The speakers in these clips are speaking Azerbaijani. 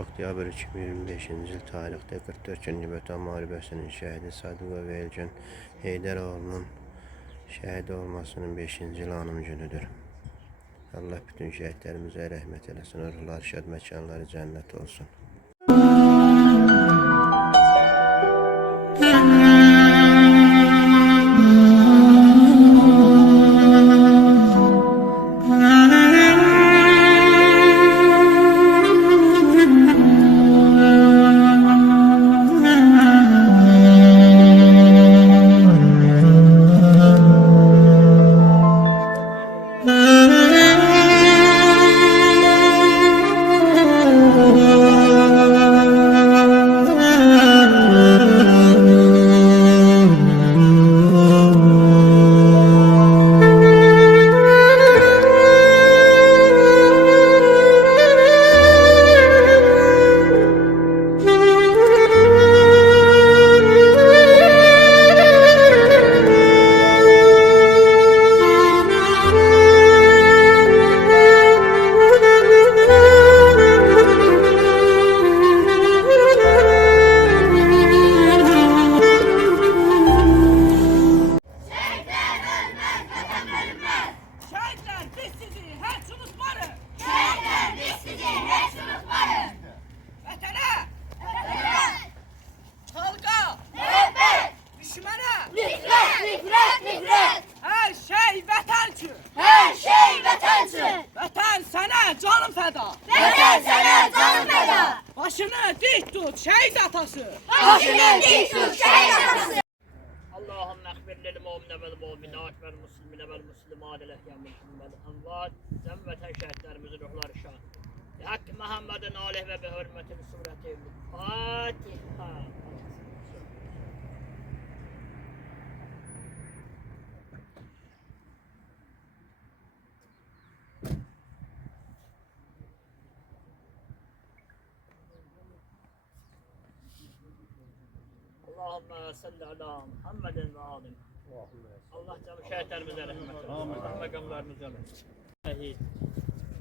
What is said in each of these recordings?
oktyabr 2025-ci il tarixdə 44-cü Vətən müharibəsinin şəhidi Sadıqov Elgün Heydəroğlu'nun şəhid olmasının 5-ci il anım günüdür. Allah bütün şəhidlərimizə rəhmət eləsin, ruhları şad, məkanları cənnət olsun. Her şey vatan için. Her şey vatan için. Vatan sana canım feda. Vatan sana canım feda. Başını dik tut şehit atası. Başını dik tut şehit atası. Allahümme ekber lil mu'mine vel mu'minat vel muslimine vel muslimat el ehya minhum vel envat. Vatan şehitlerimizin ruhları şad. Hakkı Muhammed'in aleyh ve bi hürmetin sureti Fatiha. Allahümme salli ala Muhammedin ve alim. Allah canı şehitlerimize rahmet eylesin. Allah makamlarımıza rahmet eylesin.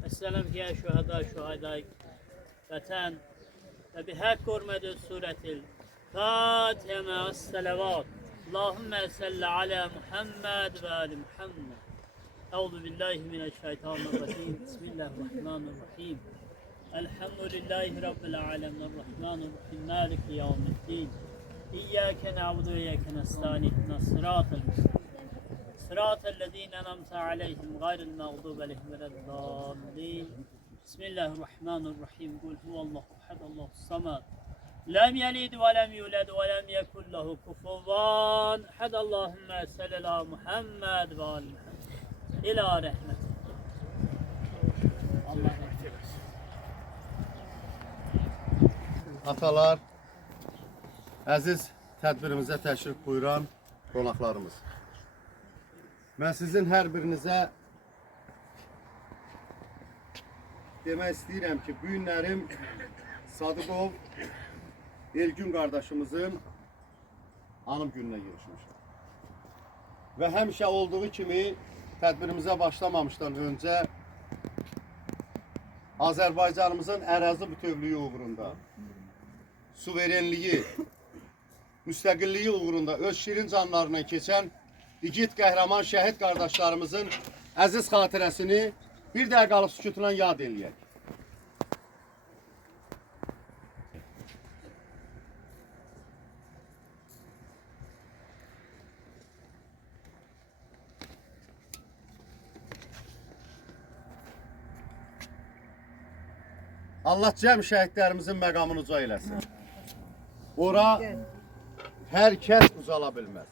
Esselam ki şuhada şuhada vatan ve bihak hürmeti suretil Fatiha ma'as salavat. Allahümme salli ala Muhammed ve ali Muhammed. Euzu billahi mineşşeytanirracim. Bismillahirrahmanirrahim. Elhamdülillahi rabbil alamin. Rahmanirrahim. Maliki yevmiddin. İyyâke na'budu ve iyyâke nestaîn. İhdinas sıratal müstakîm. Sıratellezîne en'amte aleyhim gayril mağdûbi aleyhim veleddâllîn. Bismillahirrahmanirrahim. Kul huvallahu ehad, Allahus samad. Lem yelid ve lem yulad ve lem yekun lehu kufuven ehad. Allahümme salli ala Muhammed ve ali Muhammed. İlâ rahmet. Allah rahmet eylesin. Atalar, əziz tədbirimizə təşrif buyuran qonaqlarımız. Mən sizin hər birinizə demək istəyirəm ki, bu günlərim Sadıqov Elgün qardaşımızın anım gününə girişmişəm. Və həmişə olduğu kimi tədbirimizə başlamamışdan öncə Azərbaycanımızın ərazi bütövlüyü uğrunda, suverenliyi, müstəqilliyi uğrunda öz şirin canlarına keçən igid qəhrəman şəhid qardaşlarımızın əziz xatirəsini bir dəqiqə qalıb sükutla yad eləyək. Allah cəm şəhidlərimizin məqamını uca eləsin. Ora hər kəs ucala bilməz.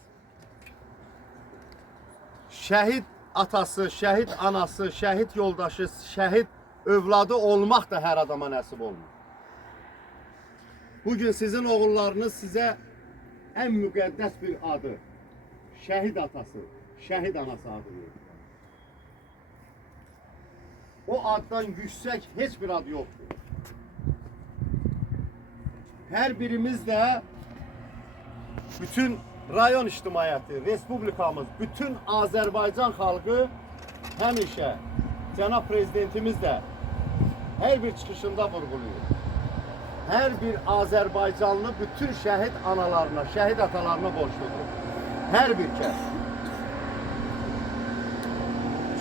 Şəhid atası, şəhid anası, şəhid yoldaşı, şəhid övladı olmaq da hər adama nəsib olmur. Bugün sizin oğullarınız sizə ən müqəddəs bir adı, şəhid atası, şəhid anası adı verir. O addan yüksək heç bir ad yoxdur. Hər birimiz də bütün rayon ictimaiyyəti, respublikamız, bütün Azərbaycan xalqı həmişə Cənab Prezidentimiz də hər bir çıxışında vurğuluyor. hər bir Azərbaycanlı bütün şəhid analarına, şəhid atalarına borçludur. Hər bir kəs.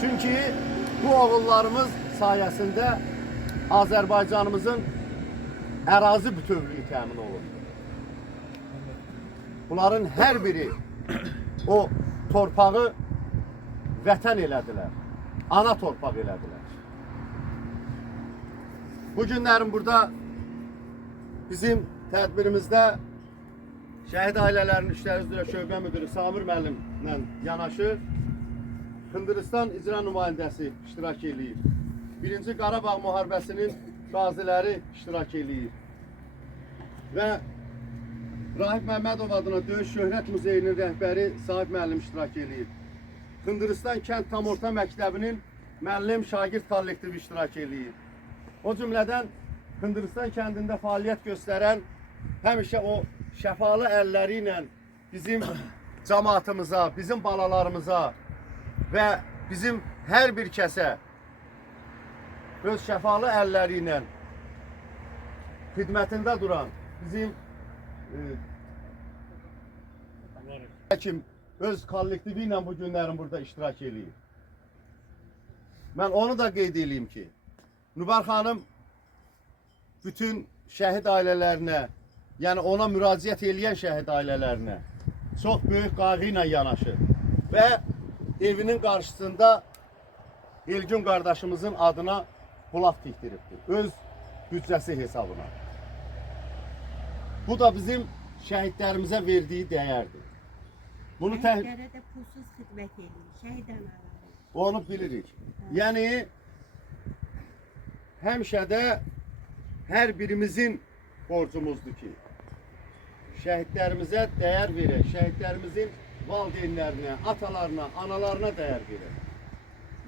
Çünki bu oğullarımız sayəsində Azərbaycanımızın ərazi bütövlüyü təmin olundu. Bunların hər biri o torpağı vətən elədilər, ana torpaq elədilər. Bu günlərin burada bizim tədbirimizdə şəhid ailələrinin işləri üzrə şöbə müdürü Samir müəllimlə yanaşı Hindistan icra nümayəndəsi iştirak eləyir. 1-ci Qarabağ müharibəsinin qaziləri iştirak eləyir. Və Rahib Məmmədov adına Döyüş Şöhrət Muzeyinin rəhbəri Sahib müəllim iştirak eləyir. Hindistan Kənd Tam Orta Məktəbinin müəllim şagird kollektivi iştirak eləyir. O cümlədən Hindistan kəndində fəaliyyət göstərən həmişə o şəfalı əlləri ilə bizim cəmaatımıza, bizim balalarımıza və bizim hər bir kəsə öz şəfalı əlləri ilə xidmətində duran bizim həkim öz kollektivi ilə bu günlərin burada iştirak eləyir. Mən onu da qeyd edeyim ki, Nübar xanım bütün şəhid ailələrinə, yəni ona müraciət eləyən şəhid ailələrinə çox böyük qayğı ilə yanaşır və evinin qarşısında Elgün qardaşımızın adına bulaq tikdiribdir, öz büdcəsi hesabına. Bu da bizim şəhidlərimizə verdiyi dəyərdir. Bunu Şəhidlərə də pulsuz xidmət edir, şəhid anaları. Onu bilirik. Yəni həmişə də hər birimizin borcumuzdur ki, şəhidlərimizə dəyər verək, şəhidlərimizin valideynlərinə, atalarına, analarına dəyər verək.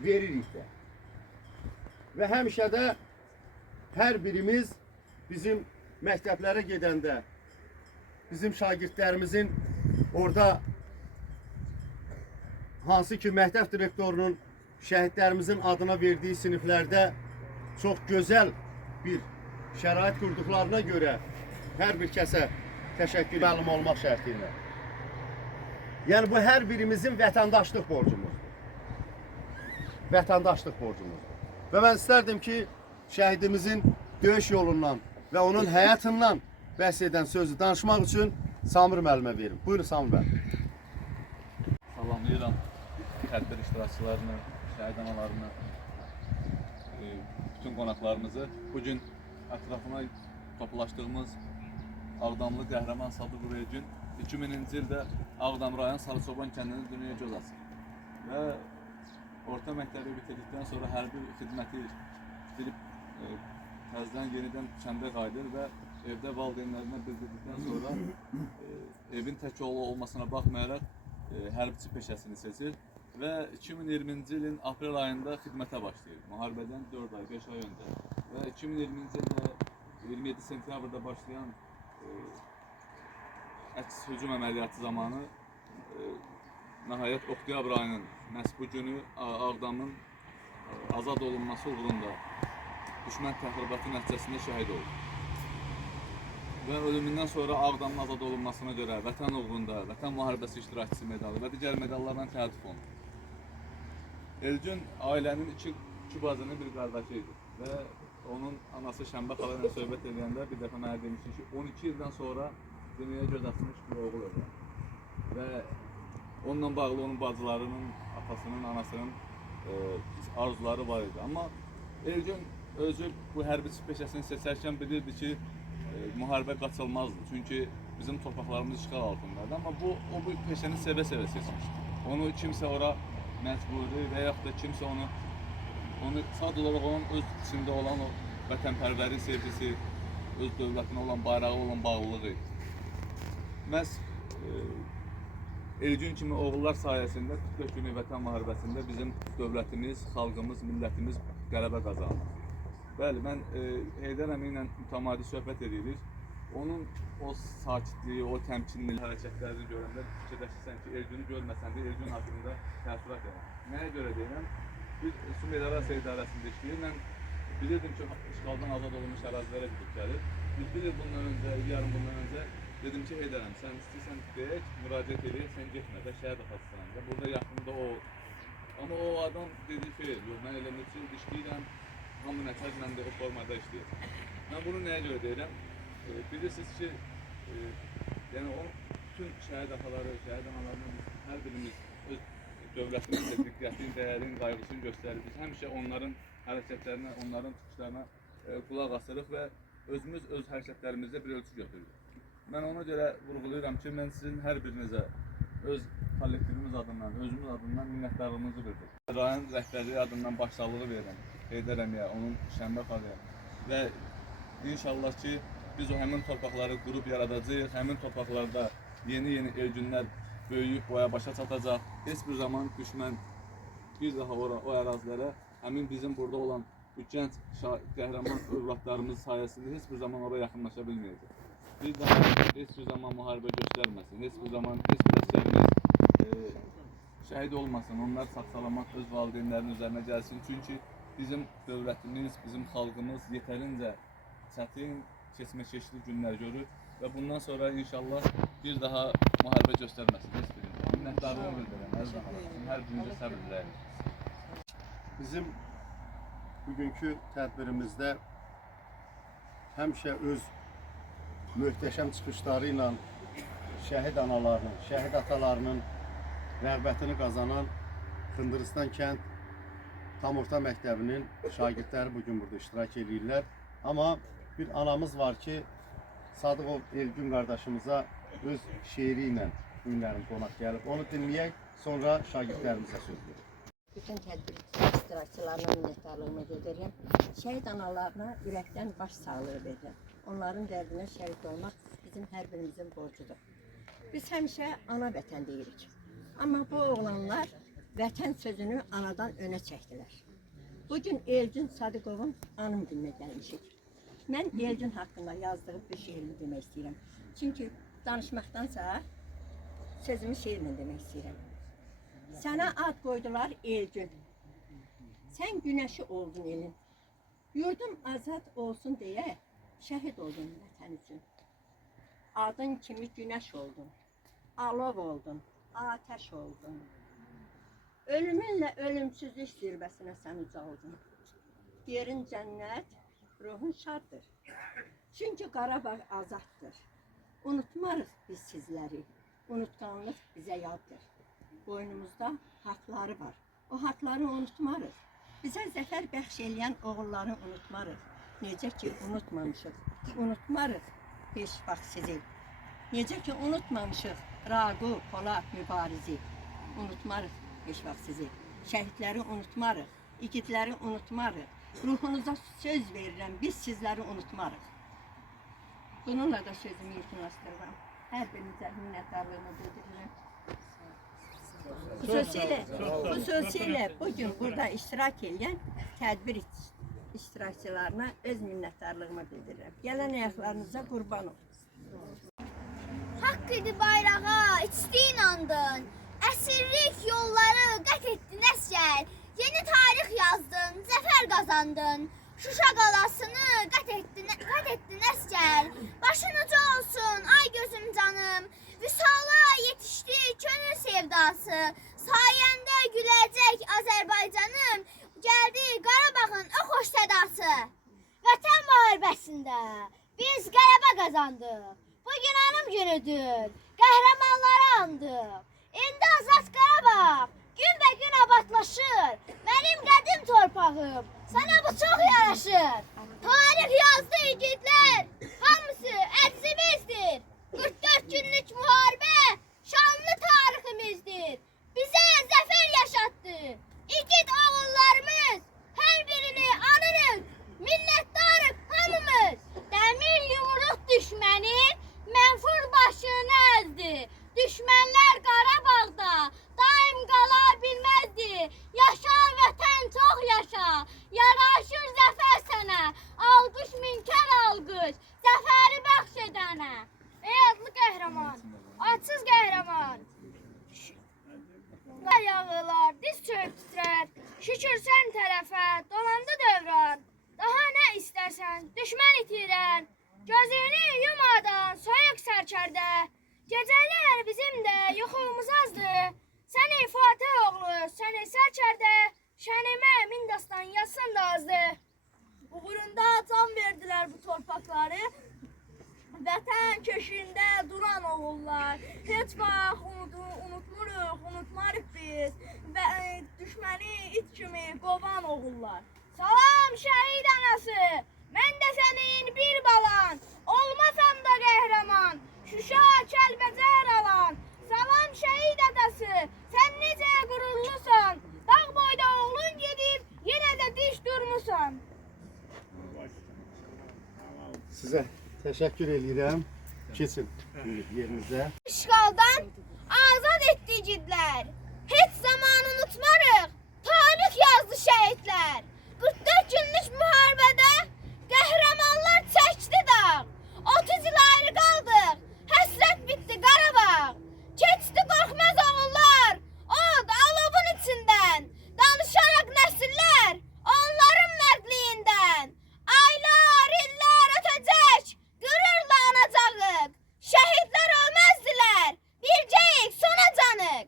Veririk də. Və həmişə də hər birimiz bizim məktəblərə gedəndə, bizim şagirdlərimizin orada hansı ki məktəb direktorunun şəhidlərimizin adına verdiyi siniflərdə çox gözəl bir şərait qurduqlarına görə hər bir kəsə təşəkkür məlum olmaq şərti ilə. Yəni bu hər birimizin vətəndaşlıq borcumuzdur. Vətəndaşlıq borcumuzdur. Və mən istərdim ki, şəhidimizin döyüş yolundan və onun həyatından bəhs edən sözü danışmaq üçün Samir müəllimə verim. Buyurun Samir müəllim. Salamlayıram tədbir iştirakçılarını, şəhid analarını, bütün qonaqlarımızı. Bugün ətrafına toplaşdığımız Ağdamlı qəhrəman Sadıq Rəygün 2000-ci ildə Ağdam rayon Sarıçoban kəndinin dünyaya göz açır. Və orta məktəbi bitirdikdən sonra hərbi xidməti bitirib təzədən yenidən kəndə qayıdır və evdə valideynlərinə bildirdikdən sonra evin tək oğlu olmasına baxmayaraq hərbiçi peşəsini seçir və 2020-ci ilin aprel ayında xidmətə başlayır. Müharibədən 4 ay, 5 ay öncə. Və 2020-ci ildə 27 sentyabrda başlayan əks hücum əməliyyatı zamanı nəhayət oktyabr ayının məhz bu günü Ağdamın azad olunması uğrunda düşmən təxribatı nəticəsində şəhid oldu. Və ölümündən sonra Ağdamın azad olunmasına görə vətən uğrunda, vətən müharibəsi iştirakçısı medalı və digər medallarla təltif olundu. Elgün ailənin iki bacının bir qardaşı idi və onun anası Şənbə xala ilə söhbət edəndə bir dəfə mənə demişdi ki, 12 ildən sonra dünyaya göz açmış bir oğul öldü. Və onunla bağlı onun bacılarının, atasının, anasının arzuları var idi. Amma Elgün özü bu hərbiçi peşəsini seçərkən bilirdi ki, müharibə qaçılmazdı. Çünki bizim torpaqlarımız işğal altındaydı. Amma o bu peşəni sevə-sevə seçmişdi. Onu kimsə ora məcburdu və yaxud da kimsə onu sadəcə olaraq onun öz içində olan o vətənpərvərin sevgisi, öz dövlətinə olan, bayrağı olan bağlılığı idi. Məhz Elgün kimi oğullar sayəsində 44 günlük vətən müharibəsində bizim dövlətimiz, xalqımız, millətimiz qələbə qazandı. Bəli, mən Heydər əmi ilə mütəmadi söhbət edirik. Onun o sakitliyi, o təmkinli hərəkətlərini görəndə fikirləşirsən ki, Elgünü görməsən də Elgün haqqında təəssürat yarar. Nəyə görə deyirəm? Biz Sumqayıt İdarəsində işləyir. Mən Bilirdim ki işğaldan azad olunmuş ərazilərə gidib gəlir. Bir il bundan öncə, yarım bundan öncə dedim ki, Heydərəm, sən istəyirsən deyək, müraciət edək, sən getmə də şəhər hastanesində. Burada yaxında o. Amma o adam dedi ki, yox, mən elə neçə il işləyirəm, hamı nətər, mən də o formada işləyirəm. Mən bunu nəyə görə deyirəm? Bilirsiniz ki, yəni o bütün şəhid ataları, şəhid analarına hər birimiz öz dövlətimizlə diqqətin, dəyərin, qayğısını göstərir. Biz həmişə onların hərəkətlərinə, onların çıxışlarına qulaq asırıq və özümüz öz hərəkətlərimizdə bir ölçü götürürük. Mən ona görə vurğulayıram ki, mən sizin hər birinizə öz kollektivimiz adından, özümüz adından minnətdarlığımızı bildirir. Rayon rəhbərliyi adından başsağlığı verirəm Heydər əmiyə, onun Şənbə xalıya və inşallah ki, biz o həmin torpaqları qurub yaradacağıq, həmin torpaqlarda yeni Elgünlər böyüyüb boya başa çatacaq. Heç bir zaman düşmən bir daha o ərazilərə, həmin bizim burada olan bu gənc qəhrəman övladlarımız sayəsində heç bir zaman oraya yaxınlaşa bilməyəcək. Bir daha heç bir zaman müharibə göstərməsin, heç bir zaman heç bir əsgərimiz şəhid olmasın, onlar sağ-salamat öz valideynlərinin üzərinə gəlsin. Çünki bizim dövlətimiz, bizim xalqımız yetərincə çətin, keçməkeşli günlər görür və bundan sonra inşallah bir daha müharibə göstərməsin heç birinizə. Minnətdarlığımı bildirirəm, hər birinizə səbr diləyirəm. Bizim bugünkü tədbirimizdə həmişə öz möhtəşəm çıxışları ilə şəhid analarının, şəhid atalarının rəğbətini qazanan Xındırıstan kənd tam orta məktəbinin şagirdləri bugün burada iştirak edirlər. Amma bir anamız var ki, Sadıqov Elgün qardaşımıza öz şeiri ilə bu günlərin qonaq gəlib. Onu dinləyək, sonra şagirdlərimizə söz verir. Bütün tədbir iştirakçılarına minnətdarlığımı bildirirəm. Şəhid analarına ürəkdən baş sağlığı verirəm. Onların dərdinə şəhid olmaq bizim hər birimizin borcudur. Biz həmişə ana vətən deyirik. Amma bu oğlanlar vətən sözünü anadan önə çəkdilər. Bugün Elgün Sadıqovun anım gününə gəlmişik. Mən Elgün haqqında yazdığım bir şeirimi demək istəyirəm. Çünki danışmaqdansa sözümü şeirlə demək istəyirəm. Sənə ad qoydular Elgün. Sən günəşi oldun elin. Yurdum azad olsun deyə şəhid oldun vətən üçün. Adın kimi günəş oldun. Alov oldun. Ateş oldun. Ölümünlə ölümsüzlük zirvəsinə sən ucaldın. Yerin cənnət, ruhun şaddır. Çünki Qarabağ azaddır. Unutmarıq biz sizləri. Unutqanlıq bizə yaddır. Boynumuzda haqları var. O haqları unutmarıq. Bizə zəfər bəxş eləyən oğulları unutmarıq. Necə ki unutmamışıq. Unutmarıq heç vaxt sizi. Necə ki unutmamışıq Raqu, Polad, Mübarizi. Unutmarıq heç vaxt sizi. Şəhidləri unutmarıq. İgidləri unutmarıq. Ruhunuza söz verirəm, biz sizləri unutmarıq. Bununla da sözümü yekunlaşdırıram. Hər birinizə minnətdarlığımı bildirirəm. Xüsusilə bugün burada iştirak edən tədbir iştirakçılarına öz minnətdarlığımı bildirirəm. Gələn ayaqlarınıza qurban olun. Haqq idi bayrağa, içdiyin andın. Əsirlik yolları qət etdin əsgər. Yeni tarix yazdın, zəfər qazandın. Şuşa qalasını qət etdin əsgər. Başın uca olsun, ay gözüm canım. Vüsala yetişdi könül sevdası. Sayəndə güləcək Azərbaycanım. Gəldi Qarabağın o xoş sədası. Vətən müharibəsində biz qələbə qazandıq. Bugün anım günüdür, qəhrəmanları andıq. İndi azad Qarabağ gün və gün abadlaşır. Mənim qədim torpağım, sana bu çox yaraşır. Tarix yazdı igidlər, hamısı əczimizdir. 44 günlük müharibə şanlı tariximizdir. Bizə zəfər yaşatdı. İgid oğullarımız, hər birini anırıq. Minnətdarıq hamımız. Dəmir yumruq düşmənin mənfur başını əzdi. Düşmənlər Qarabağda daim qala bilməzdi. Yaşa vətən, çox yaşa. Yaraşır zəfər sənə. Alqış minkər alqış. Zəfəri bəxş edənə. Ey adlı qəhrəman, adsız qəhrəman. Yağılar, diz çök titrər. Şükür sən tərəfə, dolandı dövran. Daha düşmən itirən, gözünü yumadan soyuq sərkərdə. Gecələr bizim də yuxumuz azdır, səni Fatih oğlu, səni sərkərdə, şənimə min dastan yazsan da azdır. Uğrunda can verdilər bu torpaqları, vətən köşündə duran oğullar. Heç vaxt unutmuruq, unutmarıq biz və düşməni it kimi qovan oğullar. Salam şəhid anası, mən də sənin bir balan, olmasam da qəhrəman, Şuşa Kəlbəcər alan. Salam şəhid atası, sən necə qürurlusan, dağ boyda oğlun gedib, yenə də diş durmusan. Sizə təşəkkür edirəm. Keçin yerinizə. İşğaldan azad etdi igidlər, heç zaman unutmarıq, tarix yazdı şəhidlər. 44 günlük müharibədə qəhrəmanlar çəkdi dağ, 30 il ayrı qaldıq, həsrət bitdi Qarabağ. Keçdi qorxmaz oğullar, od alovun içindən, danışaraq nəsillər onların mərdliyindən. Aylar, illər ötəcək, qürurla anacağıq, şəhidlər ölməzdilər, bircəyik sonacanıq.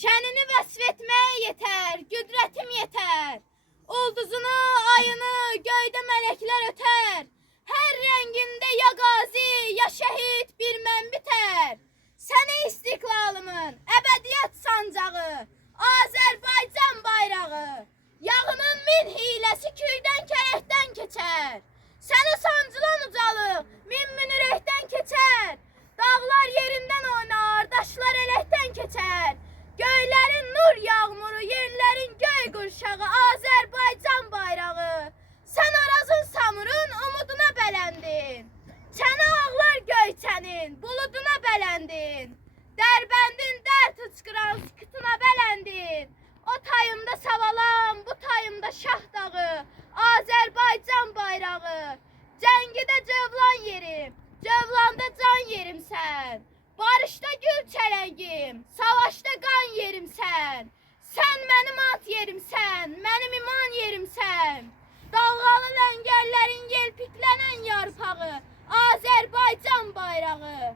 Şənini vəsf etməyə yetər, qüdrətim yetər, ulduzunu, ayını göydə mələklər ötər. Hər rəngində ya qazi, ya şəhid bir mən bitər. Səni istiqlalımın əbədiyyət sancağı, Azərbaycan bayrağı. Yağının min hiləsi köydən kərəkdən keçər. Səni sancılan ucalıq, min ürəkdən keçər. Dağlar yerindən oynar, daşlar ələkdən keçər. Göylərin nur yağmuru, yerlərin göy qurşağı, Azərbaycan bayrağı. Sən Arazın Samurun umuduna bələndin. Çəni ağlar Göyçənin buluduna bələndin. Dərbəndin dərd hıçqıran sükutuna bələndin. O tayımda Savalan, bu tayımda Şah dağı, Azərbaycan bayrağı. Cəngidə cövlan yerim, cövlanda can yerim sən. Barışda gül çələngim, savaşda qan yerim sən. Sən mənim at yerimsən, mənim iman yerimsən. Dalğalı ləngərlərin yelpiklənən yarpağı, Azərbaycan bayrağı.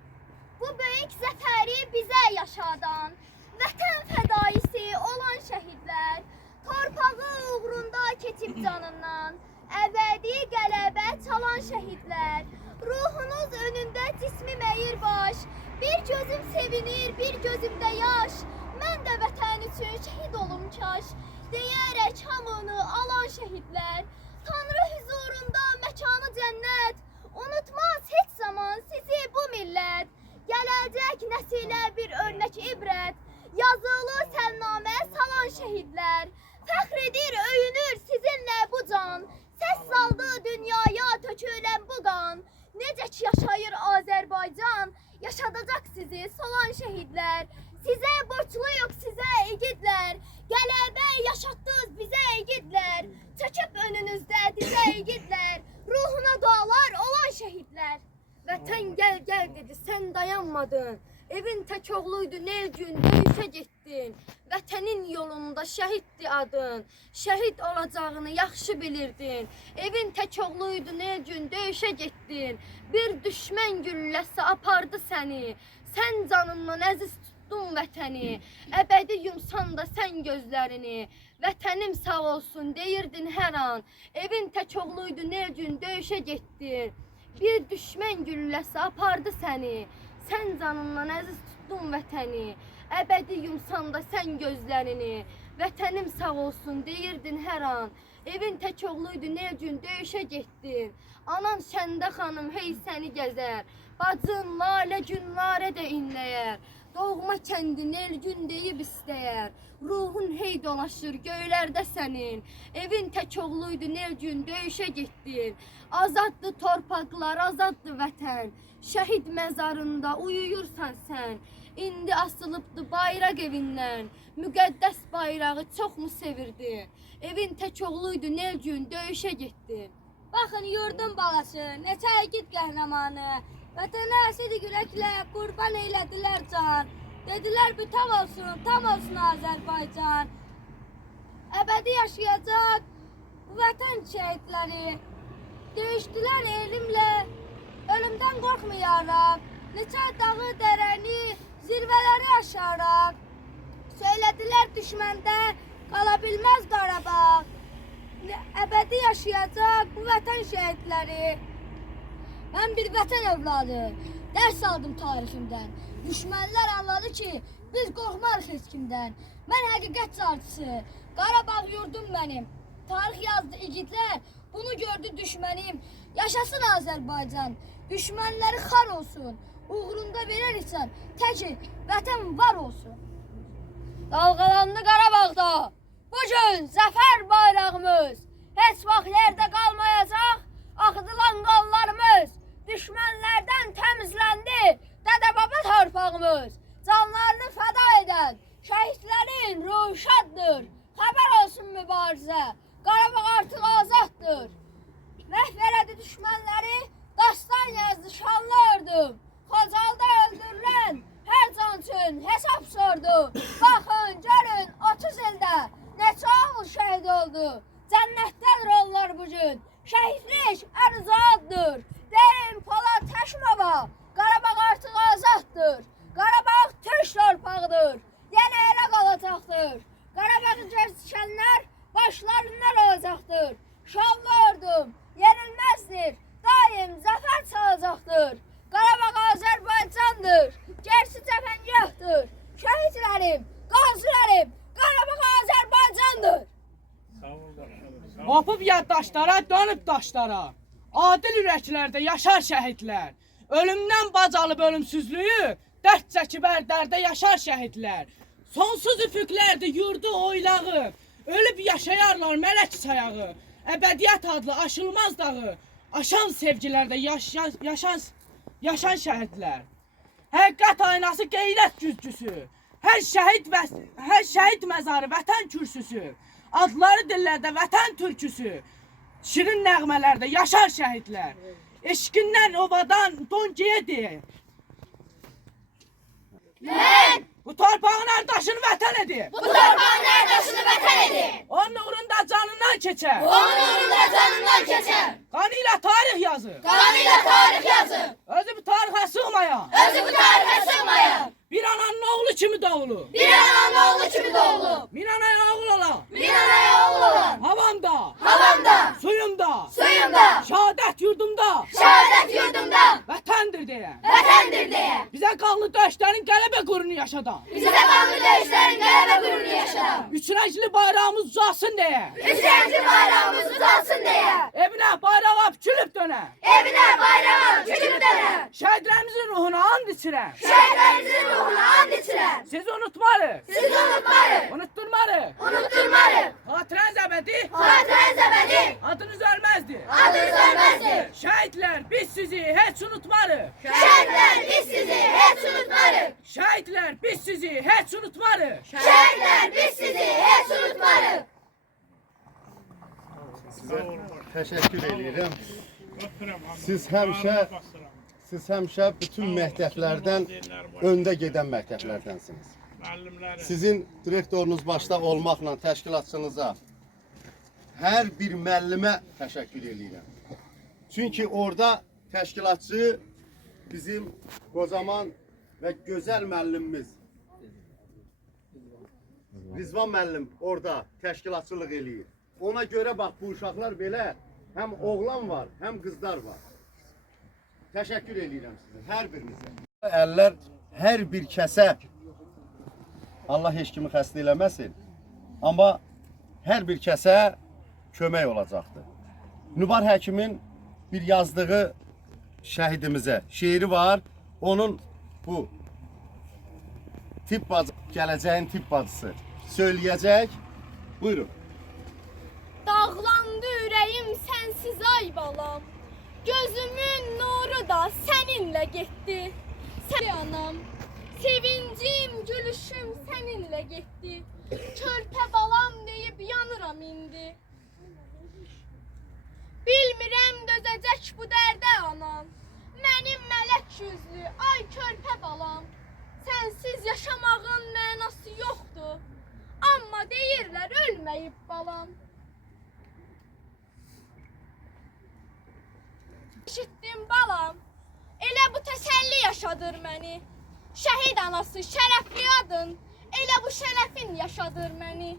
Bu böyük zəfəri bizə yaşadan, vətən fədaisi olan şəhidlər, torpağı uğrunda keçib canından, əbədi qələbə çalan şəhidlər, ruhunuz önündə cismim əyir baş, bir gözüm sevinir, bir gözümdə yaş, mən də vətən üçün şəhid olum kaş, deyərək hamını alan şəhidlər, Tanrı huzurunda məkanı cənnət, unutmaz heç zaman sizi bu millət, gələcək nəsilə bir örnək ibrət, yazılı səlnamə salan şəhidlər, fəxr edir, öyünür sizinlə bu can, səs saldı dünyaya tökülən bu qan, necə ki yaşayır Azərbaycan, yaşadacaq sizi solan şəhidlər, sizə borcluyuq sizə igidlər, qələbə yaşatdınız bizə igidlər, çəkib önünüzdə dizə igidlər, ruhuna dualar olan şəhidlər. Vətən gəl gəl dedi, sən dayanmadın. Evin tək oğluydu, nel gün döyüşə getdin. Vətənin yolunda şəhiddi adın. Şəhid olacağını yaxşı bilirdin. Evin tək oğluydu, nel gün döyüşə getdin. Bir düşmən gülləsi apardı səni. Sən canından əziz tutdun vətəni. Əbədi yumsan da sən gözlərini. Vətənim sağ olsun deyirdin hər an. Evin tək oğluydu, nel gün döyüşə getdin. Bir düşmən gülləsi apardı səni. Sən canından əziz tutdun vətəni. Əbədi yumsan da sən gözlərini. Vətənim sağ olsun deyirdin hər an. Evin tək oğluydu, nə gün döyüşə getdin. Anan Şəndə xanım hey səni gəzər. Bacın Lalə Günlarə də inləyər. Doğma kəndin el gün deyib istəyər. Ruhun hey dolaşır göylərdə sənin. Evin tək oğluydu, nə gün döyüşə getdin. Azaddı torpaqlar, azaddı vətən. Şəhid məzarında uyuyursan sən. İndi asılıbdı bayraq evindən. Müqəddəs bayrağı çoxmu sevirdin? Evin tək oğluydu, nə gün döyüşə getdin. Baxın yurdun balası, neçə igid qəhrəmanı. Vətənə əsidi ürəklə qurban eylədilər can. Dedilər bütöv olsun, tam olsun Azərbaycan. Əbədi yaşayacaq bu vətən şəhidləri. Döyüşdülər elimlə, ölümdən qorxmayaraq, neçə dağı dərəni, zirvələri aşaraq. Söylədilər düşməndə qala bilməz Qarabağ, əbədi yaşayacaq bu vətən şəhidləri. Mən bir vətən övladı, dərs aldım tariximdən. Düşmənlər anladı ki, biz qorxmarıq heç kimdən. Mən həqiqət carçısı, Qarabağ yurdum mənim. Tarix yazdı igidlər, bunu gördü düşmənim. Yaşasın Azərbaycan, düşmənləri xar olsun. Uğrunda verəriksən, təki vətən var olsun. Dalğalandı Qarabağda, bugün zəfər bayrağımız. Heç vaxt yerdə qalmayacaq, axıdılan qanlarımız. Düşmənlərdən təmizləndi dədə-baba torpağımız. Canlarını fəda edən şəhidlərin ruhu şaddır. Xəbər olsun mübarizə, Qarabağ artıq azaddır. Məhv elədi düşmənləri, dastan yazdı şanlı ordum. Xocalda öldürülən hər can üçün hesab sordu. Baxın, görün, 30 ildə neçə oğul şəhid oldu. Cənnətdədir onlar bugün, şəhidlik ən uzaddır. Deyin Polad Təşmova, Qarabağ artıq azaddır. Qarabağ Türk torpağıdır, yenə elə qalacaqdır. Qarabağı gəzişənlər başlarından olacaqdır. Şanlı ordum, yenilməzdir, daim zəfər çalacaqdır. Qarabağ Azərbaycandır, gerisi cəfəngahdır. Şəhidlərim, qazilərim, Qarabağ Azərbaycandır. Hopub yaddaşlara, dönüb daşlara. Adil ürəklərdə yaşar şəhidlər. Ölümdən bacalıb ölümsüzlüyü, dərd çəkib ərdərdə yaşar şəhidlər. Sonsuz üfüqlərdir yurdu oylağı, ölüb yaşayarlar mələk sayağı. Əbədiyyət adlı aşılmaz dağı, aşan sevgilərdə yaşan şəhidlər. Həqiqət aynası qeyrət güzgüsü, hər şəhid məzarı vətən kürsüsü. Adları dillərdə vətən türküsü, şirin nəğmələrdə yaşar şəhidlər. Eşqindən obadan don geyədi. Mən Bu torpağın hər daşını vətən edir. bu torpağın hər daşını vətən edir. Onun uğrunda canından keçər. Onun uğrunda canından keçər. Qanıyla tarix yazır. Qanıyla tarix yazır. Özü bu tarixə sığmayan. Özü bu tarixə sığmayan. Bir ananın oğlu kimi doğulu. Bir ananın oğlu kimi doğulu. Bir anaya oğul olan. Bir anaya oğul olan. Havamda. Havamda, Suyumda. suyumda, Şəhadət yurdumda. şəhadət yurdumda Vətəndir deyə. vətəndir deyə. Bizə qanlı döyüşlərin qələbə qurunu yaşadan. Bizə qanlı döyüşlərin qələbə qürurunu yaşadan. Üç rəngli bayrağımız ucalsın deyə. Üç rəngli bayrağımız uzansın deyə. Evinə bayrağa pükülüb dönə. Evinə bayrağa küçülüb dönə. Şəhidlərimizin ruhuna and içirəm. Şəhidlərimizin ruhuna and içirəm. Sizi unutmarıq. Sizi unutmarıq, Unutturmarıq. unutturmarıq. Xatirəniz əbədi. Xatirəniz əbədi, Adınız ölməzdir. adınız ölməzdir. Şəhidlər, biz sizi heç unutmarıq. Şəhidlər, biz sizi heç unutmarıq. Şəhidlər, biz sizi heç unutmarıq. Şəhidlər, biz sizi heç unutmarıq. Sizə təşəkkür edirəm. Siz həmişə bütün məktəblərdən öndə gedən məktəblərdənsiniz. Sizin direktorunuz başda olmaqla təşkilatçınıza hər bir müəllimə təşəkkür edirəm. Çünki orada təşkilatçı bizim qocaman və gözəl müəllimimiz Rizvan müəllim orada təşkilatçılıq eləyir. Ona görə bax bu uşaqlar belə həm oğlan var, həm qızlar var. Təşəkkür edirəm sizə hər birinizə. Əllər hər bir kəsə Allah heç kimi xəstə eləməsin. Amma hər bir kəsə kömək olacaqdır. Nübar həkimin bir yazdığı şəhidimizə şeiri var. Onun bu tip bacı, gələcəyin tip bacısı söyləyəcək. Buyurun. Dağlandı ürəyim sənsiz ay balam. Gözümün nuru da səninlə getdi. Sən anam, sevincim, gülüşüm səninlə getdi. Körpə balam deyib yanıram indi. Bilmirəm dözəcək bu dərdə anam. Mənim mələk yüzlü ay körpə balam. Sənsiz yaşamağın mənası yoxdur. Amma deyirlər ölməyib balam. Eşitdim balam, elə bu təsəlli yaşadır məni. Şəhid anası, şərəfli adın, elə bu şərəfin yaşadır məni.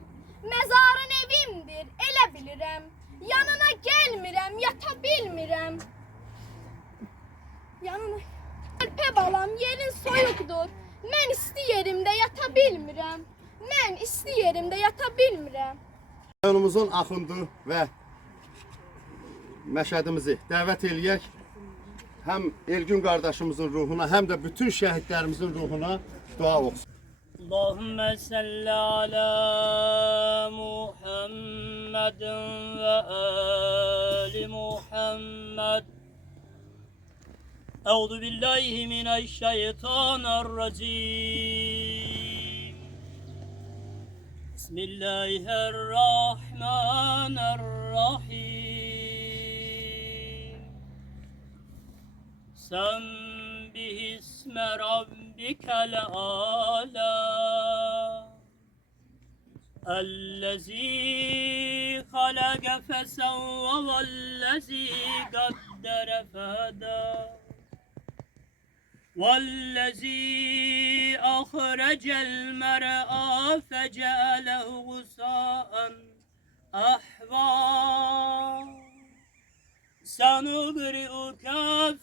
Məzarın evimdir, elə bilirəm, yanına gəlmirəm, yata bilmirəm. Yanına... Alpə balam, yerin soyuqdur, mən isti yerimdə yata bilmirəm. Mən isti yerimdə yata bilmirəm. Rayonumuzun axundu və məşədimizi dəvət eləyək. Həm Elgün qardaşımızın ruhuna, həm də bütün şəhidlərimizin ruhuna dua olsun. Allahümme salli ala Muhammedin ve ali Muhammed. Euzu billahi mineşşeytanirracim. Bismillahirrahmanirrahim. Sembih isme rabbikel âlâ. Ellezî halage fesevve vellezî gaddere fehedâ. وَالَّذِي أَخْرَجَ الْمَرْعَى فَجَعَلَهُ غُثَاءً أَحْوَىٰ سَنُقْرِئُكَ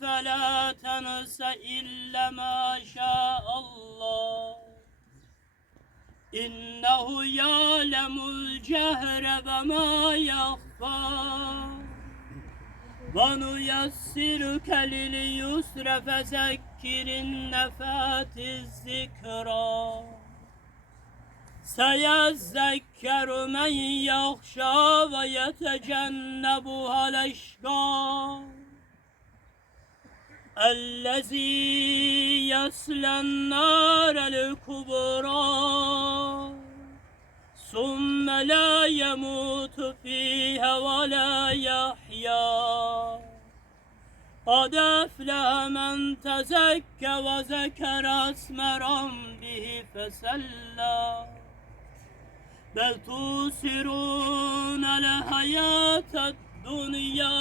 فَلَا تَنْسَ إِلَّا مَا شَاءَ اللَّهُ إِنَّهُ يَعْلَمُ الْجَهْرَ وَمَا يَخْفَىٰ وَنُيَسِّرُكَ لِلْيُسْرَ فَذَكِّرْ النَّفَعَتِ الذِّكْرَىٰ سَيَذَّكَّرُ مَن يَخْشَىٰ وَيَتَجَنَّبُهَا الْأَشْقَى الَّذِي يَصْلَى النَّارَ الْكُبْرَىٰ ثُمَّ لَا يَمُوتُ فِيهَا وَلَا يَحْيَىٰ قَدْ أَفْلَحَ مَن تَزَكَّىٰ وَذَكَرَ اسْمَ رَبِّهِ فَصَلَّىٰ بَلْ تُؤْثِرُونَ الْحَيَاةَ الدُّنْيَا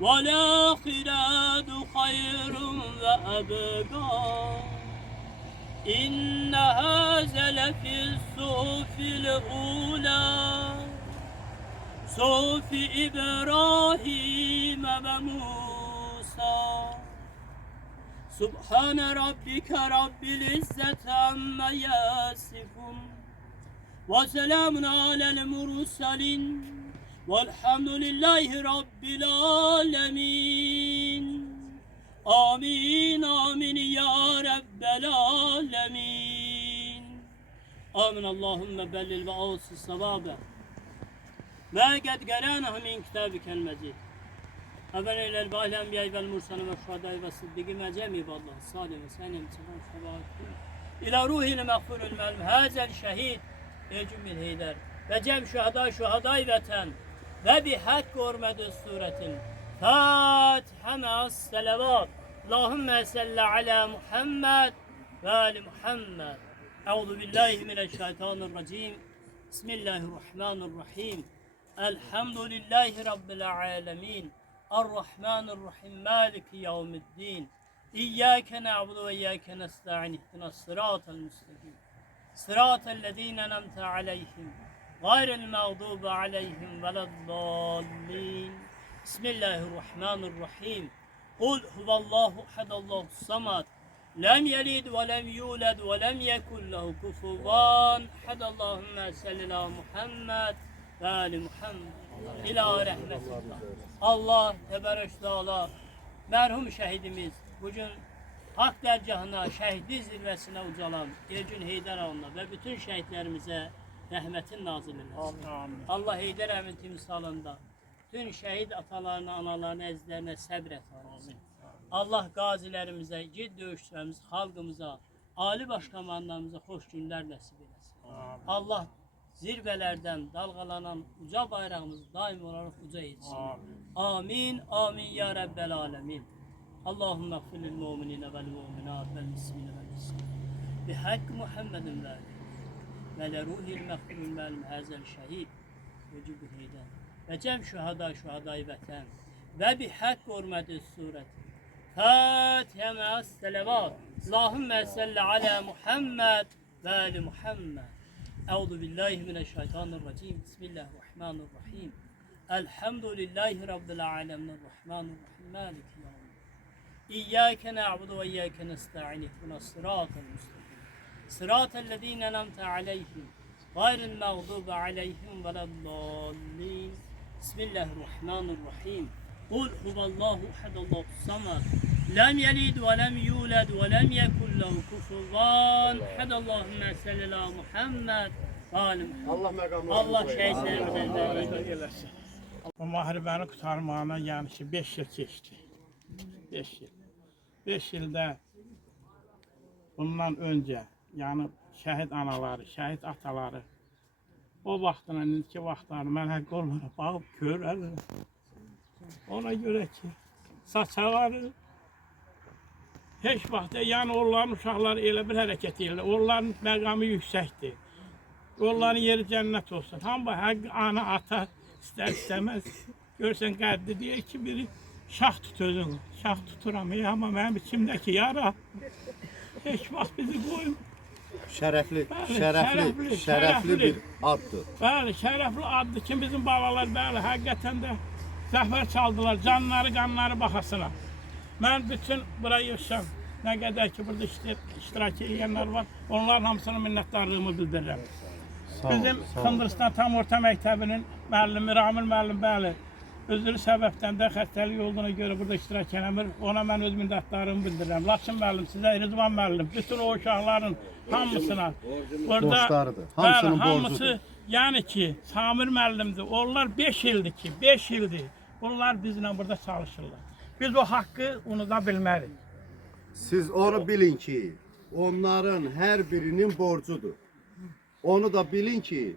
وَالْآخِرَةُ خَيْرٌ وَأَبْقَىٰ إن هذا لفي الصحف الأولى صحف إبراهيم وموسى سبحان ربك رب العزة عما يصفون وسلام على المرسلين والحمد لله رب العالمين آمين آمين يا رب العالمين آمين اللهم بلل وأوصي الصواب ما قد قرأناه من كتابك المجيد أبن إلى الأنبياء والمرسلين والشهداء والصديقين ما جميع الله الصالح وسلم إلى روح المغفور المعلم هذا الشهيد يجم الهيدر وجم شهداء وطن وبحق حرمة السورة فاتحة مع الصلوات اللهم صل على محمد وآل محمد أعوذ بالله من الشيطان الرجيم بسم الله الرحمن الرحيم الحمد لله رب العالمين الرحمن الرحيم مالك يوم الدين إياك نعبد وإياك نستعين اهدنا الصراط المستقيم صراط الذين أنعمت عليهم غير المغضوب عليهم ولا الضالين بسم الله الرحمن الرحيم قل هو الله أحد الله الصمد لم يلد ولم يولد ولم يكن له كفوا أحد اللهم صل على محمد وآل محمد إلى رحمة الله Allah Tebarek Teala merhum şehidimiz bugün hak dergahına, şehitlik zirvesine ucalan Ergün Heydər ağamına ve bütün şehitlerimize rahmetin nazil eylesin. Allah Heydər ağamın timsalında bütün şehit atalarına, analarına, əzizlerine səbr et. Amin. Allah qazilerimize, gid döyüşçülərimiz, xalqımıza, ali başkomandanımıza xoş günlər nəsib eləsin. Allah zirvelerden dalgalanan uca bayrağımızı daim olarak uca etsin. Amin. Amin ya Rabbel alemin. Allahümme gfirlil mu'minine vel mu'minat vel muslimine vel muslimin. Bihak Muhammedin ve leruhil mehfurul melm hazel şehid vücubu heyden. Ve cem şuhadayı vətən ve bi hak hurmeti suret. Fatiha ma'as selavat. Allahümme salli ala Muhammed ve ali Muhammed. Euzu billahi mineşşeytanirracim. Bismillahirrahmanirrahim. Elhamdülillahi rabbil alamin. Rahmanirrahim. Maliki yevmiddin. İyyâke na'budu ve iyyâke nesta'in. İhdinas sıratal müstakim. Sıratellezîne en'amte aleyhim. Gayril mağdubi aleyhim veleddallin. Bismillahirrahmanirrahim. Kul huvallahu ehad Allahu samad. Lem yelid ve lem yulad ve lem yekun lehu kufuven ehad. Allahümme salli ala Muhammed ve ali Muhammed. Allah məqamlarını Allah şehitlerimizden eylesin. Bu müharibəni qurtarmağına yəni ki 5 yıl keçdi. 5 yıl. 5 ildə bundan öncə, yəni şəhid anaları, şəhid ataları o vaxtına, indiki vaxtları mən həqiq onlara baxıb görərəm. Ona görə ki, saçaları heç vaxt, yəni onların uşaqları elə bir hərəkət edirlər. Onların məqamı yüksəkdir. Onların yeri cənnət olsun. Hamı həqiq ana, ata istər-istəməz görsən qəddi deyir ki, biri şax tut özünü. Şax tuturam, amma mənim içimdəki yara heç vaxt bizi qoyun. Şərəfli bir addır. Bəli, şərəfli addır ki, bizim babalar bəli, həqiqətən də zəfər çaldılar, canları, qanları baxasına. Mən bütün bura yığışam, nə qədər ki, burada iştirak edenler var, onların hamısına minnətdarlığımı bildirirəm. Bizim Hindistan Tam Orta Məktəbinin müəllimi, Ramil müəllim, bəli, özürü səbəbdən də xəstəlik olduğuna görə burada iştirak eləmir, ona mən öz minnətdarlığımı bildirirəm. Laçın müəllim, sizə Rızvan müəllim, bütün o uşaqların hamısına, Borçlarıdır, hamısının hamısı, yəni ki, Samir müəllimdir, onlar 5 ildir ki, 5 ildir, onlar bizlə burada çalışırlar. Biz o haqqı unuda bilmərik. Siz onu bilin ki, onların hər birinin borcudur. Onu da bilin ki,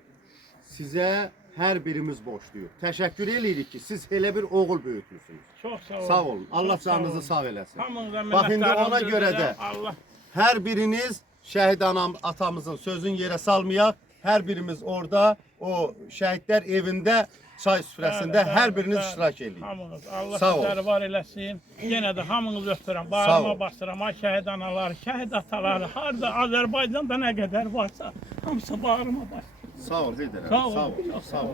sizə hər birimiz borçluyuq. Təşəkkür edirik ki, siz elə bir oğul böyütürsünüz. Çox sağ olun. Sağ olun. Allah canınızı sağ eləsin. Hamınıza Bax indi ona minnətdarlığımı görə də bildirirəm. Allah hər biriniz şəhid atamızın sözünü yerə salmayaq. Hər birimiz orada o şəhidlər evində çay süfrəsində hər biriniz iştirak edin. hamınız, Allah Sağ ol. sizləri var eləsin. Yenə də hamınızı öpürəm, bağrıma basıram, ay şəhid anaları, şəhid ataları, harda Azərbaycanda nə qədər varsa, hamısı bağrıma basıram. Sağ ol Heydər əmi. Sağ ol. Sağ ol. Sağ ol.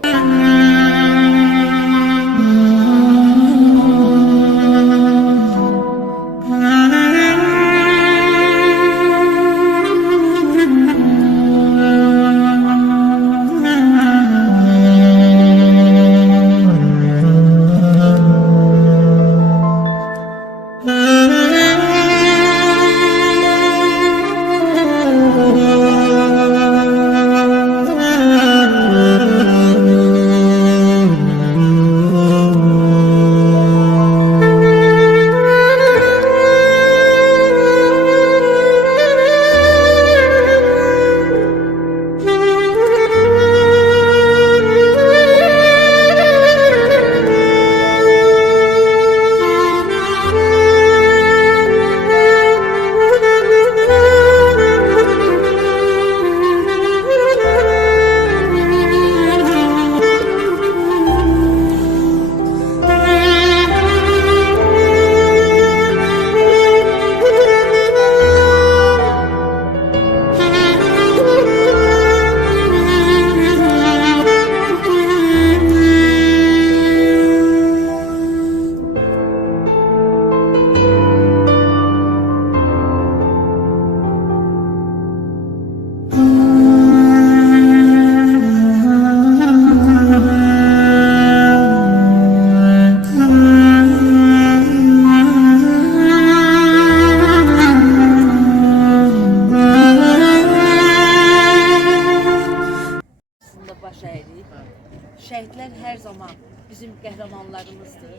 Şəhidlər hər zaman bizim qəhrəmanlarımızdır.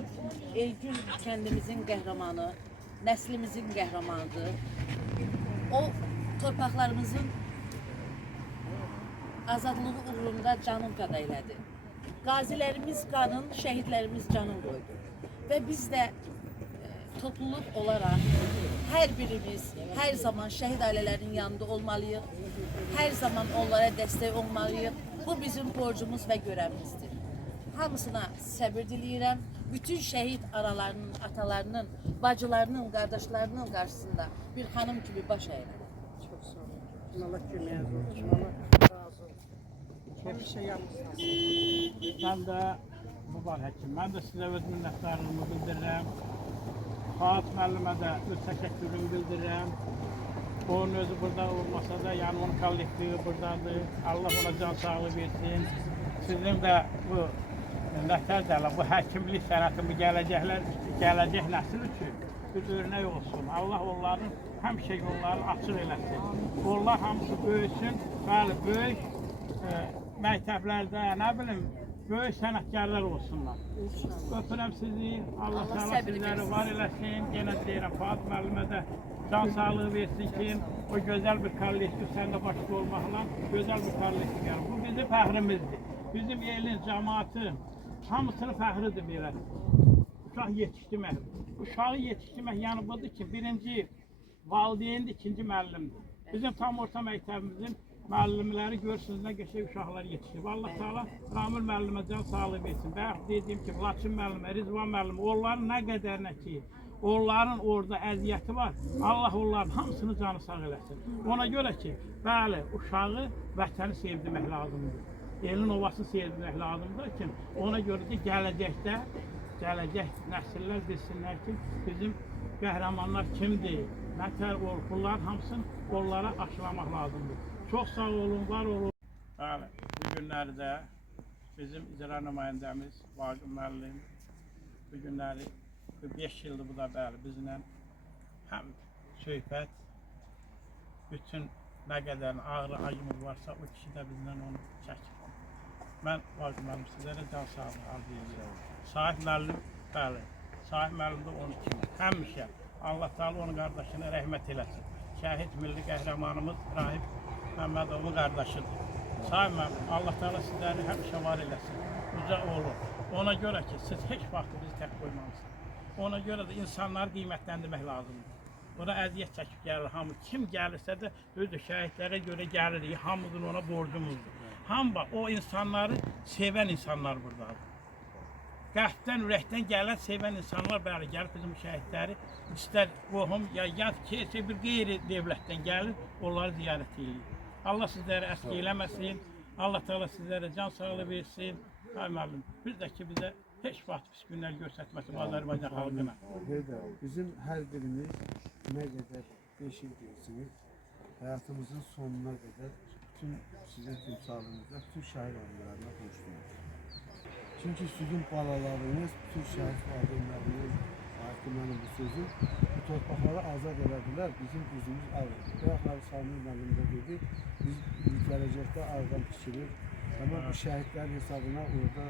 Elgün kəndimizin qəhrəmanı, nəslimizin qəhrəmanıdır. O torpaqlarımızın azadlığı uğrunda canın fəda elədi. Qazilərimiz qanın, şəhidlərimiz canın qoydu. Və biz də topluluq olaraq hər birimiz hər zaman şəhid ailələrinin yanında olmalıyıq. Hər zaman onlara dəstək olmalıyıq. Bu bizim borcumuz və görəvimizdir. Hamısına səbir diləyirəm. bütün şehit aralarının, atalarının, bacılarının, kardeşlerinin karşısında bir hanım gibi baş eğledim. Çok sağ olun. Allah köməyiniz olsun. Allah razı olsun. Həmişə yanınızdasın. Ben de Mubar Həkim, ben de size öz minnətdarlığımı bildirirəm. Fuat müəllimə də öz təşəkkürümü bildirirəm. Onun özü burada olmasa da, yani onun kollektivi buradadır. Allah ona can sağlığı versin. Sizin de bu nətər deyirlər, bu həkimlik sənətini gələcək nəsil üçün bir örnek olsun. Allah onların həmişə yolları açıq eləsin. Onlar hamısı böyüsün, bəli, böyük məktəblərdə, nə bilim, böyük sənətkarlar olsunlar. Öpürəm sizi, Allah sizləri var eləsin. Yenə deyirəm, Fuat müəllimə də can sağlığı versin ki, o gözəl bir kollektiv səndə başda olmaqla gözəl bir kollektiv gəlir. Bu bizim fəxrimizdir. Bizim elin, cəmaatın hamısının fəxridir belə. Uşaq yetişdirmək. Uşağı yetişdirmək yəni budur ki, birinci valideyndir, ikinci müəllimdir. Bizim tam orta məktəbimizin müəllimləri görürsünüz nə qəşəng uşaqlar yetişdirib. Allah Taala Ramil müəllimə can sağlığı versin. Bayaq dediyim kimi Laçın müəllimə, Rizvan müəllimə, onların nə qədərinə ki, onların orada əziyyəti var. Allah onların hamısını canı sağ eləsin. Ona görə ki, bəli, uşağı vətəni sevdirmək lazımdır. Elin ovasını sevdirmək lazımdır ki, ona görə də gələcək nəsillər bilsinlər ki, bizim qəhrəmanlar kimdir, nətər olurlar, hamısını onlara aşılamaq lazımdır. Çox sağ olun, var olun. Bəli, bu günlərdə bizim icra nümayəndəmiz Vaqif müəllim bu günləri 5 yıldır bu da bəli bizlə həm söhbət, bütün nə qədər ağrı acımız varsa o kişi də bizlə onu çəkir. Mən Vaqif müəllim sizlərə can sağlığı arzu edirəm. Sahib müəllim, bəli, Sahib müəllim də onun kimi həmişə Allah Taala onun qardaşına rəhmət eləsin. Şəhid milli qəhrəmanımız Rahib Məmmədoğlu qardaşıdır. Sahib müəllim, Allah Taala sizləri həmişə var eləsin, uca olun. Ona görə ki, siz heç vaxt bizi tək qoymamısınız. Ona görə də insanları qiymətləndirmək lazımdır. Buna əziyyət çəkib gəlir hamı. Kim gəlirsə də özü şəhidlərə görə gəlirik. Hamımızın ona borcumuzdur. Hamı o insanları sevən insanlar buradadır. Qəlbdən, ürəkdən gələn sevən insanlar bəli gəlib bizim şəhidləri istər qohum ya yad ki, bir qeyri devlətdən gəlir, onları ziyarət edir. Allah sizləri əski eləməsin. Allah Teala sizlərə can sağlığı versin. Müəllim, bir də ki bizə heç vaxt pis günlər göstərməsin Azərbaycan xalqına. Bizim hər birimiz nə qədər 5 il geçsiniz, həyatımızın sonuna qədər bütün sizin timsalınızda, bütün şəhid anılarına borçluyuz. Çünki sizin balalarınız, bütün şəhid valideynləriniz, hakimlərin bu sözü bu torpaqları azad elədilər, bizim üzümüz ağrıdır. Bıraxlar Sami müəllim də dedi, biz gələcəkdə ağdan pişirir. Ama bu şəhidlər hesabına orada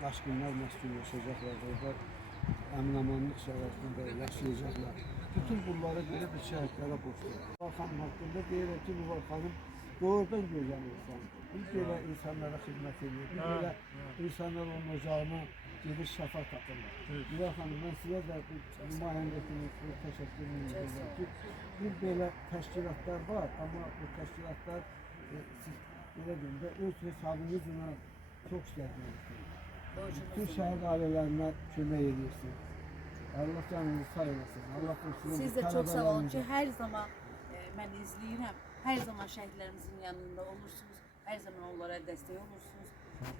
qaçqınlar məskunlaşacaqlar, orada əmin-amanlıq şəraitində yaşayacaqlar. Bütün bunlara görə bir şəhidlərə borçluyuz. Mubar xanım haqqında deyirəm ki, Mubar xanım doğrudan gözəl insandır. Bir belə insanlara xidmət edir, bir belə insanlar onun ocağına gedir, şəfa tapırlar. Mubar xanım, mən sizə də nümayəndəsiniz, təşəkkür edirəm ki, bir belə təşkilatlar var, amma bu təşkilatlar belə deyim də, öz hesabınızla çox işlətməlisiniz. Bütün şəhid ailələrinə kömək edirsin. Allah canınızı sağ eləsin. Allah qorusun. Siz de çok sağ olun ki her zaman ben izleyirəm. Her zaman şehitlerimizin yanında olursunuz. Her zaman onlara destek olursunuz.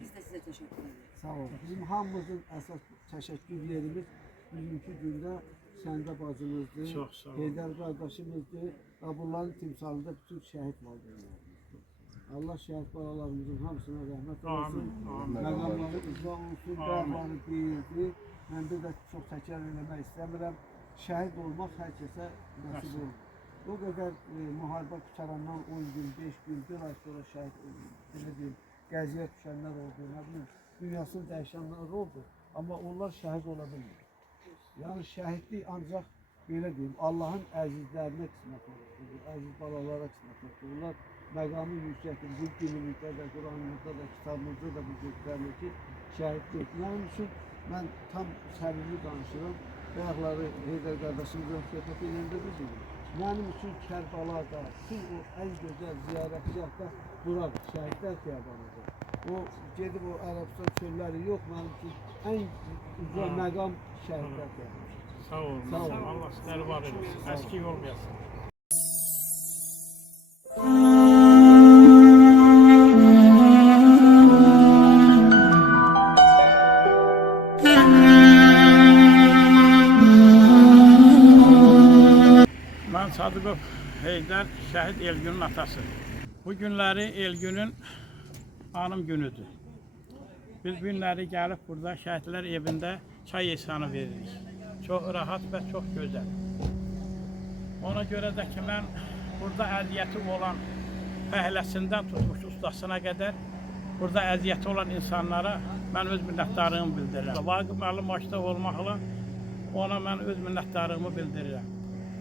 Biz de size teşekkür ederiz. Sağ olun. Bizim hamımızın əsas təşəkkür yerimiz bugünkü gündə Səndə bacımızdır, Heydər qardaşımızdır və bunların timsalında bütün şəhid valideynlərimizdir. Allah şəhid balalarımızın hamısına rəhmət olsun, məqamları icra olsun, dərmanı deyildi. Mən də çox təkrar eləmək istəmirəm. Şəhid olmaq hər kəsə nəsib olur. O qədər müharibə qutarandan 10 gün, 5 gün, 1 ay sonra şəhid edildi, qəziyyət düşənlər oldu, nə bilim, dünyasını dəyişənlər oldu. Amma onlar şəhid ola bilmir. Yəni şəhidlik ancaq belə deyim, Allahın əzizlərinə qismət olur, əziz balalara qismət olur. Bunlar məqamı yüksəkdir, bu dinimizdə də, Quranımızda da, kitabımızda da bu göstərilir ki, şəhidlik. Mənim üçün mən tam səmimi danışıram. Bayaqları Heydər qardaşımızla söhbət edəndə dedim. Mənim üçün Kərbalada, bütün o ən gözəl ziyarətgah da buradır, şəhidlər xiyabanıdır. O gedib o Ərəbistan çölləri yox, mənim üçün ən uca məqam şəhidlərdir. Sağ olun. Sağ olun. Allah sizləri var etsin. Əskik olmayasın. Mən Sadıqov Heydər, şəhid Elgünün atası. Bu günləri Elgünün anım günüdür. Biz bu günləri gəlib burada şəhidlər evində çay ihsanı veririk. Çox rahat və çox gözəl. Ona görə də ki, mən burada əziyyəti olan fəhləsindən tutmuş ustasına qədər burada əziyyəti olan insanlara mən öz minnətdarlığımı bildirirəm. Vaqif müəllim başda olmaqla ona mən öz minnətdarlığımı bildirirəm.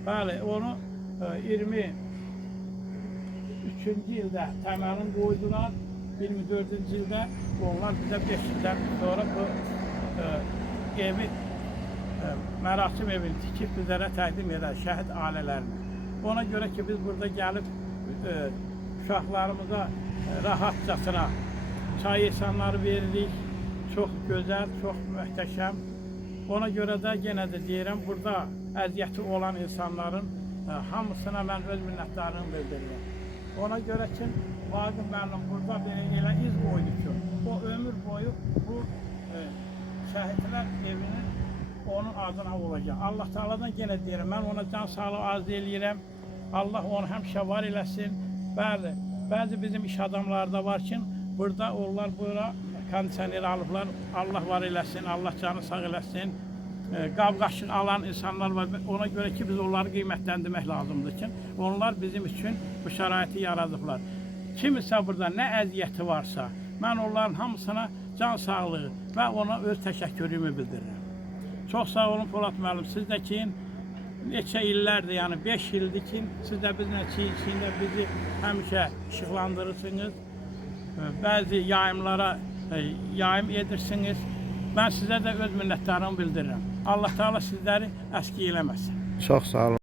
Bəli, onu 23-cü ildə təməlini qoydular, 24-cü ildə onlar bizə 5 ildən sonra bu evi, mərasim evini tikib bizlərə təqdim edər, şəhid ailələrini. Ona görə ki, biz burada gəlib uşaqlarımıza rahatcasına çay ihsanları veririk, çox gözəl, çox möhtəşəm. Ona görə də yenə də deyirəm, burada əziyyəti olan insanların hamısına mən öz minnətdarlığımı bildirirəm. Ona görə ki, Vaqif müəllim burada elə iz qoydu ki, o ömür boyu bu şəhidlər evinin onun adına olacaq. Allah Teala'dan yenə deyirəm, mən ona can sağlığı arzu eləyirəm. Allah onu həmişə var eləsin. Bəli, bəzi bizim iş adamları da var ki, burada onlar bura kondisioner alıblar. Allah var eləsin, Allah canı sağ eləsin. Qab-qaşıq alan insanlar var. Ona görə ki, biz onları qiymətləndirmək lazımdır ki, onlar bizim üçün bu şəraiti yaradıblar. Kimisə burada nə əziyyəti varsa, mən onların hamısına can sağlığı və ona öz təşəkkürümü bildirirəm. Çox sağ olun Polat müəllim, siz də ki, neçə illərdir, yəni 5 ildir ki, siz də bizlə içində bizi həmişə işıqlandırırsınız. Bəzi yayımlara yayım edirsiniz. Mən sizə də öz minnətdarlığımı bildirirəm. Allah Teala sizləri əskik eləməsin. Çox sağ olun.